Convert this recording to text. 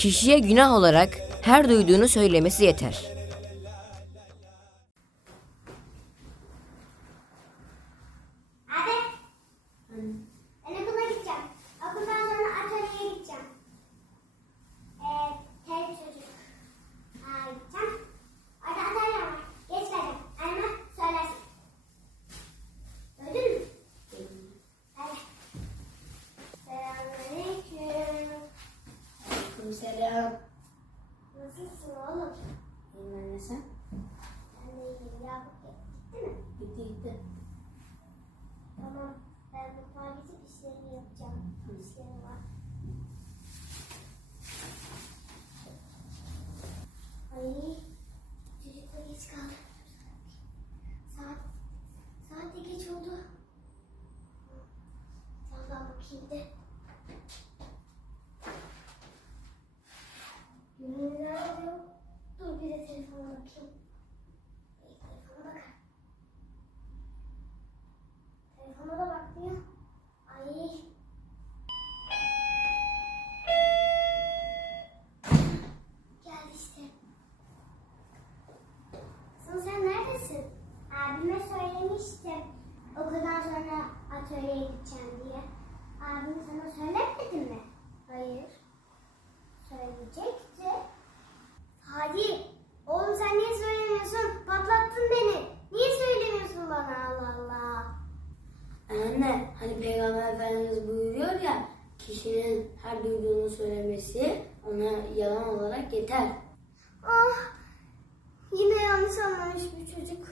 Kişiye günah olarak her duyduğunu söylemesi yeter. Abi. Ben okula gideceğim. Okuldan sonra atölyeye gideceğim. Ee, tek çocuk. Ha, gideceğim. Orada atölye var. Geç geleceğim. Anneme söylersin. Duydun mu? Hadi. Selamünaleyküm. Aleykümselam. Nasılsın oğlum? İyiyim anne sen? Ben de iyiyim. Yakup gitti mi? Gitti gitti. Tamam. Ben mutfağa gidip işlerimi yapacağım. İşlerim var. Ay. Çocukla geç kaldım. Saat, saat de geç oldu. Valla bakayım de. De telefona bakayım. Telefona bakar. Telefona da bakmıyor. Ay. Geldi işte. Son sen neredesin? Abime söylemiştim. Okuldan sonra atölyeye gideceğim diye. Abim sana Efendimiz buyuruyor ya kişinin her duyduğunu söylemesi ona yalan olarak yeter. Ah, yine yanlış anlamış bu çocuk.